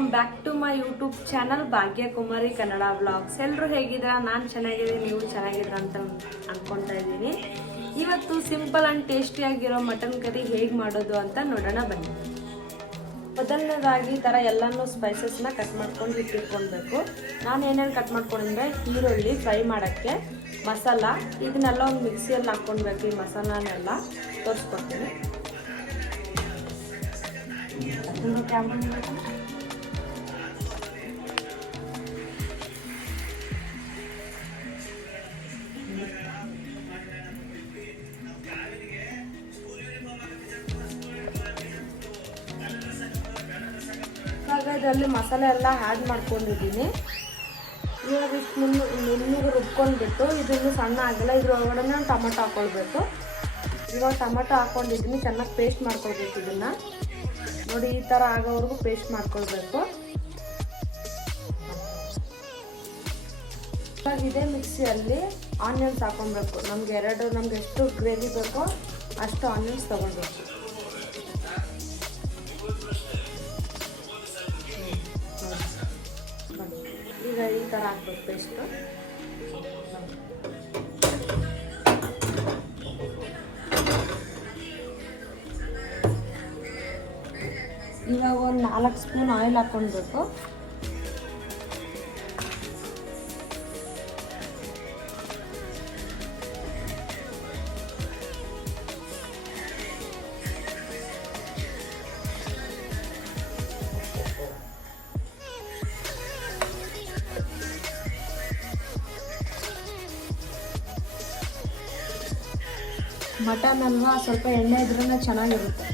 Welcome back to my YouTube channel Bhagyakumari Kannada vlogs. ಎಲ್ಲರೂ ಹೇಗಿದ್ದೀರಾ? ನಾನು ಚೆನ್ನಾಗಿದ್ದೀನಿ, ನೀವು ಚೆನ್ನಾಗಿದ್ದೀರಾ ಅಂತ ಅನ್ಕೊತಾ ಇದ್ದೀನಿ. ಇವತ್ತು ಸಿಂಪಲ್ ಆ್ಯಂಡ್ ಟೇಸ್ಟಿಯಾಗಿರೋ ಮಟನ್ ಕರಿ ಹೇಗೆ ಮಾಡೋದು ಅಂತ ನೋಡೋಣ ಬನ್ನಿ. ಮೊದಲನೇದಾಗಿ ಥರ ಎಲ್ಲನೂ ಸ್ಪೈಸಸ್ನ ಕಟ್ ಮಾಡ್ಕೊಂಡು ಇಟ್ಟಿಟ್ಕೊಳ್ಬೇಕು. ನಾನು ಏನೇನು ಕಟ್ ಮಾಡ್ಕೊಂಡಿದ್ರೆ ಈರುಳ್ಳಿ ಫ್ರೈ ಮಾಡೋಕ್ಕೆ ಮಸಾಲ. ಇದನ್ನೆಲ್ಲ ಒಂದು ಮಿಕ್ಸಿಯಲ್ಲಿ ಹಾಕ್ಕೊಳ್ಬೇಕು ಈ ಮಸಾಲನೆಲ್ಲ. ತೋರಿಸ್ಕೊಡ್ತೀನಿ. ಅಲ್ಲಿ ಮಸಾಲೆ ಎಲ್ಲ ಆ್ಯಡ್ ಮಾಡ್ಕೊಂಡಿದ್ದೀನಿ. ಇವಾಗ ಇಷ್ಟು ನುಣ್ಣು, ನುಣ್ಣಗೆ ರುಬ್ಕೊಂಡ್ಬಿಟ್ಟು ಇದನ್ನು ಸಣ್ಣ ಆಗಿಲ್ಲ ಇದ್ರ ಒಳಗಡೆ ನಾನು ಟೊಮೆಟೊ ಹಾಕ್ಕೊಳ್ಬೇಕು ಇವಾಗ ಟೊಮೆಟೊ ಹಾಕ್ಕೊಂಡಿದ್ದೀನಿ ಚೆನ್ನಾಗಿ ಪೇಸ್ಟ್ ಮಾಡ್ಕೊಳ್ಬೇಕು ಇದನ್ನು. ನೋಡಿ, ಈ ಥರ ಆಗೋವರೆಗೂ ಪೇಸ್ಟ್ ಮಾಡ್ಕೊಳ್ಬೇಕು. ಇವಾಗ ಇದೇ ಮಿಕ್ಸಿಯಲ್ಲಿ ಆನಿಯನ್ಸ್ ಹಾಕೊಳ್ಬೇಕು. ನಮ್ಗೆ ಎರಡು, ನಮ್ಗೆ ಎಷ್ಟು ಗ್ರೇವಿ ಬೇಕೋ ಅಷ್ಟು ಆನಿಯನ್ಸ್ ತೊಗೊಳ್ಬೇಕು. ಹಾಕ್ಬೇಕು ಪೇಸ್ಟು ಇವಾಗ ಒಂದು ನಾಲ್ಕು ಸ್ಪೂನ್ ಆಯಿಲ್ ಹಾಕ್ಕೊಳ್ಬೇಕು ಮಟನ್ ಅಲ್ವಾ ಸ್ವಲ್ಪ ಎಣ್ಣೆ ಇದ್ರೂ ಚೆನ್ನಾಗಿರುತ್ತೆ.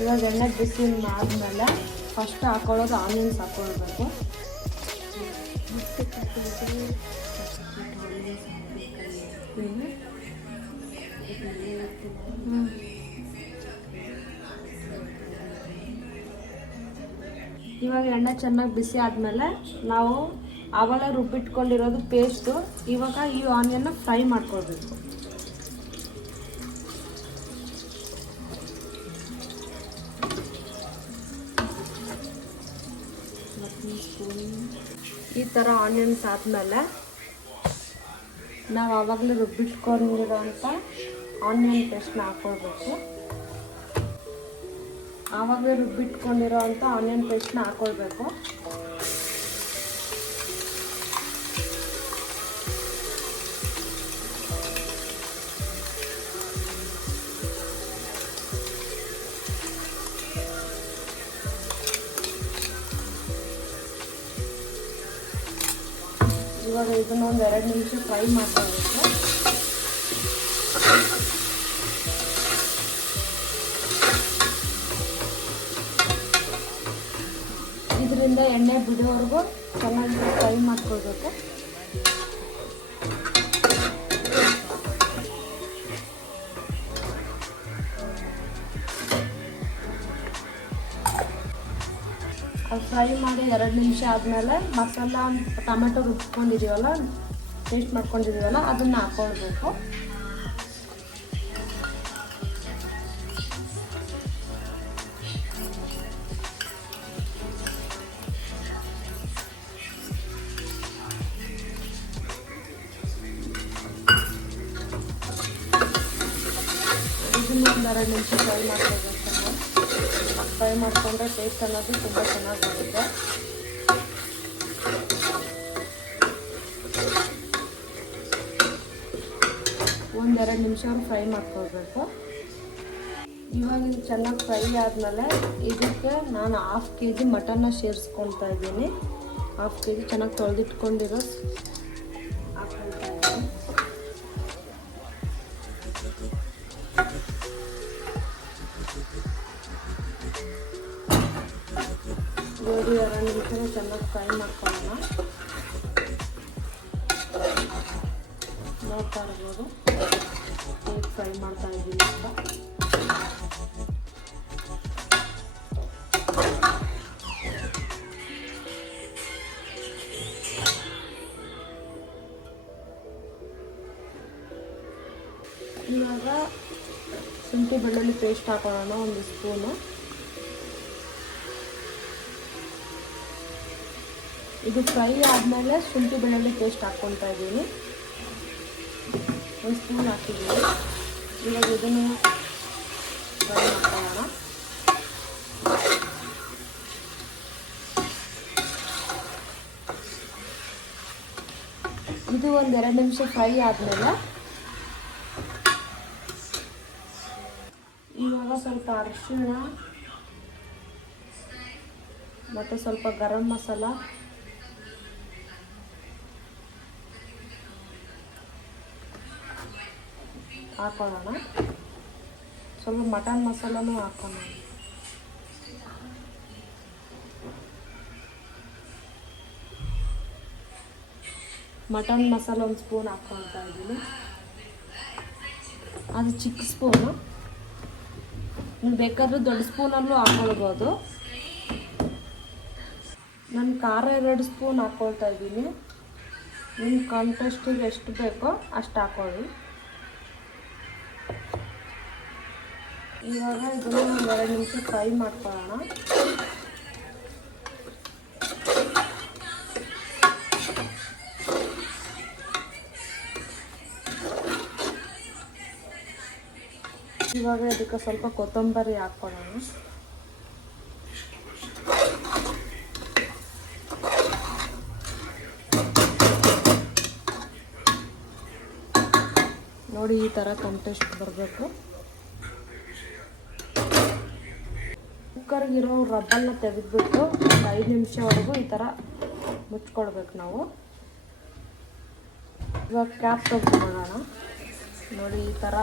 ಇವಾಗ ಎಣ್ಣೆ ಬಿಸಿ ಆದಮೇಲೆ ಫಸ್ಟ್ ಹಾಕೊಳ್ಳೋದು ಆನಿಯನ್ಸ್ ಹಾಕೊಳ್ಬೇಕು. ಇವಾಗ ಎಣ್ಣೆ ಚೆನ್ನಾಗಿ ಬಿಸಿ ಆದಮೇಲೆ ನಾವು ಅವಲ ರುಬ್ಬಿಟ್ಕೊಂಡಿರೋದು ಪೇಸ್ಟು ಇವಾಗ ಈ ಆನಿಯನ್ನ ಫ್ರೈ ಮಾಡ್ಕೊಳ್ಬೇಕು. ಈ ಥರ ಆನಿಯನ್ಸ್ ಆದಮೇಲೆ ನಾವು ಆವಾಗಲೇ ರುಬ್ಬಿಟ್ಕೊಂಡಿರೋಂಥ ಆನಿಯನ್ ಪೇಸ್ಟ್ನ ಹಾಕ್ಕೊಳ್ಬೇಕು ಆವಾಗಲೇ ರುಬ್ಬಿಟ್ಕೊಂಡಿರೋ ಅಂಥ ಆನಿಯನ್ ಪೇಸ್ಟ್ನ ಹಾಕ್ಕೊಳ್ಬೇಕು ಇವಾಗ ಇದನ್ನ ಒಂದು ಎರಡು ನಿಮಿಷ ಫ್ರೈ ಮಾಡ್ಕೊಳ್ಬೇಕು ಇದರಿಂದ ಎಣ್ಣೆ ಬಿಡೋವರೆಗೂ ಚೆನ್ನಾಗಿ ಫ್ರೈ ಮಾಡ್ಕೊಳ್ಬೇಕು. ಅದು ಫ್ರೈ ಮಾಡಿ ಎರಡು ನಿಮಿಷ ಆದಮೇಲೆ ಮಸಾಲ ಟೊಮೆಟೊ ರುಬ್ಕೊಂಡಿದ್ದೀವಲ್ಲ ಟೇಸ್ಟ್ ಮಾಡ್ಕೊಂಡಿದ್ದೀವಲ್ಲ, ಅದನ್ನು ಹಾಕ್ಕೊಳ್ಬೇಕು ಇದನ್ನು ಒಂದು ಎರಡು ನಿಮಿಷ ಫ್ರೈ ಮಾಡ್ಕೋಬೇಕು ಫ್ರೈ ಮಾಡಿಕೊಂಡ್ರೆ ಟೇಸ್ಟ್ ಅನ್ನೋದು ತುಂಬ ಚೆನ್ನಾಗಿ ಬರುತ್ತೆ ಒಂದೆರಡು ನಿಮಿಷ ಫ್ರೈ ಮಾಡ್ಕೊಳ್ಬೇಕು. ಇವಾಗ ಇದು ಚೆನ್ನಾಗಿ ಫ್ರೈ ಆದಮೇಲೆ ಇದಕ್ಕೆ ನಾನು ಹಾಫ್ ಕೆ ಜಿ ಮಟನ್ನ ಸೇರಿಸ್ಕೊಳ್ತಾ ಇದ್ದೀನಿ. ಹಾಫ್ ಕೆ ಜಿ ಚೆನ್ನಾಗಿ ತೊಳೆದಿಟ್ಕೊಂಡಿರೋ ಗೋಧಿ ರವೆ ಚೆನ್ನಾಗಿ ಫ್ರೈ ಮಾಡ್ಕೊಳ್ಳೋಣ ನೋಡ್ತಾ ಇರ್ಬೋದು ಹೇಗೆ ಫ್ರೈ ಮಾಡ್ತಾ ಇದ್ದೀನಿ ಅಂತ ಇವಾಗ ಶುಂಠಿ ಬೆಳ್ಳುಳ್ಳಿ ಪೇಸ್ಟ್ ಹಾಕೊಳ್ಳೋಣ ಒಂದು ಸ್ಪೂನು ಇದು ಫ್ರೈ ಆದಮೇಲೆ ಶುಂಠಿ ಬೆಳ್ಳುಳ್ಳಿ ಪೇಸ್ಟ್ ಹಾಕ್ಕೊತಾ ಇದ್ದೀನಿ. ಒಂದು ಸ್ಪೂನ್ ಹಾಕಿದ್ದೀನಿ. ಇವಾಗ ಇದನ್ನು ಫ್ರೈ ಮಾಡ್ಕೊಳ್ಳೋಣ. ಇದು ಒಂದು ಎರಡು ನಿಮಿಷ ಫ್ರೈ ಆದಮೇಲೆ ಇವಾಗ ಸ್ವಲ್ಪ ಅರಿಶಿಣ, ಮತ್ತು ಸ್ವಲ್ಪ ಗರಂ ಮಸಾಲ ಹಾಕೊಳ್ಳೋಣ. ಸ್ವಲ್ಪ ಮಟನ್ ಮಸಾಲನೂ ಹಾಕೋಣ ಮಟನ್ ಮಸಾಲ ಒಂದು ಸ್ಪೂನ್ ಹಾಕ್ಕೊಳ್ತಾ ಇದ್ದೀನಿ. ಅದು ಚಿಕ್ಕ ಸ್ಪೂನು. ನೀವು ಬೇಕಾದರೂ ದೊಡ್ಡ ಸ್ಪೂನಲ್ಲೂ ಹಾಕೊಳ್ಬೋದು. ನಾನು ಖಾರ ಎರಡು ಸ್ಪೂನ್ ಹಾಕ್ಕೊಳ್ತಾ ಇದ್ದೀನಿ. ನಿಮ್ಮ ಕಂಟೆಸ್ಟಿಗೆ ಎಷ್ಟು ಬೇಕೋ ಅಷ್ಟು ಹಾಕೊಳ್ಳಿ. ಇವಾಗ ಇದನ್ನು ಒಂದು ಎರಡು ನಿಮಿಷ ಫ್ರೈ ಮಾಡ್ಕೊಳ್ಳೋಣ. ಇವಾಗ ಇದಕ್ಕೆ ಸ್ವಲ್ಪ ಕೊತ್ತಂಬರಿ ಹಾಕ್ಕೊಳ್ಳೋಣ. ನೋಡಿ ಈ ಥರ ಕಂಟೆಸ್ಟ್ ಬರಬೇಕು. ಕುಕ್ಕರ್ಗಿರೋ ರಬ್ಬನ್ನು ತೆಗೆದ್ಬಿಟ್ಟು ಒಂದು ಐದು ನಿಮಿಷವರೆಗೂ ಈ ಥರ ಮುಚ್ಕೊಳ್ಬೇಕು ನಾವು. ಇವಾಗ ಕ್ಯಾಪ್ ತೆಗೆದುಕೊಳ್ಳೋಣ ನೋಡಿ ಈ ಥರ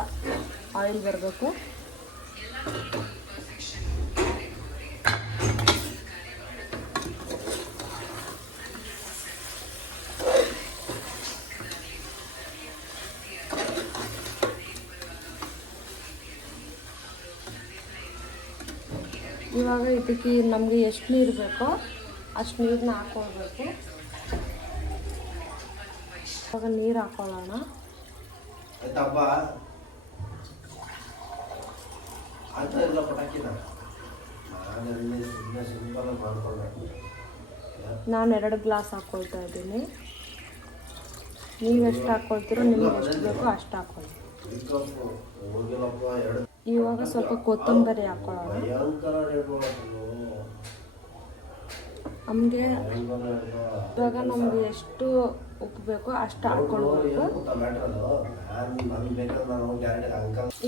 ಆಯಿಲ್ ಬರಬೇಕು. ಇವಾಗ ಇದಕ್ಕೆ ನಮಗೆ ಎಷ್ಟು ನೀರು ಬೇಕೋ ಅಷ್ಟು ನೀರನ್ನ ಹಾಕೊಳ್ಬೇಕು. ಇವಾಗ ನೀರು ಹಾಕೊಳ್ಳೋಣ. ನಾನು ಎರಡು ಗ್ಲಾಸ್ ಹಾಕ್ಕೊಳ್ತಾ ಇದ್ದೀನಿ. ನೀವು ಎಷ್ಟು ಹಾಕ್ಕೊಳ್ತೀರೋ ನಿಮ್ಗೆ ಎಷ್ಟು ಬೇಕೋ ಅಷ್ಟು ಹಾಕೊಳ್ಳಿ ಇವಾಗ ಸ್ವಲ್ಪ ಕೊತ್ತಂಬರಿ ಹಾಕೊಳ್ಳೋಣ. ನಮಗೆ ಇವಾಗ ನಮ್ಗೆ ಎಷ್ಟು ಉಪ್ಪು ಬೇಕೋ ಅಷ್ಟು ಹಾಕ್ಕೊಳ್ಬೇಕು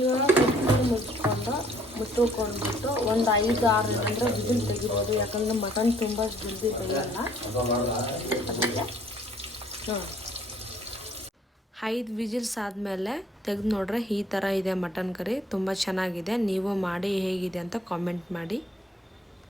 ಇವಾಗ ಕೊತ್ತಂಬರಿ ಮುಚ್ಕೊಂಡು ಮುಟ್ಟುಕೊಂಡ್ಬಿಟ್ಟು ಒಂದು ಐದು ಆರು ಅಂದರೆ ಬಿಸಿಲು ತೆಗಿಬೋದು. ಯಾಕಂದ್ರೆ ಮಟನ್ ತುಂಬ ಜಲ್ದಿ ಬೇಯಲ್ಲ. ಅದಕ್ಕೆ ಹಾಂ ಐದು ವಿಜಿಲ್ಸ್ ಆದಮೇಲೆ ತೆಗೆದು ನೋಡ್ರೆ ಈ ಥರ ಇದೆ ಮಟನ್ ಕರಿ. ತುಂಬ ಚೆನ್ನಾಗಿದೆ. ನೀವು ಮಾಡಿ ಹೇಗಿದೆ ಅಂತ ಕಾಮೆಂಟ್ ಮಾಡಿ.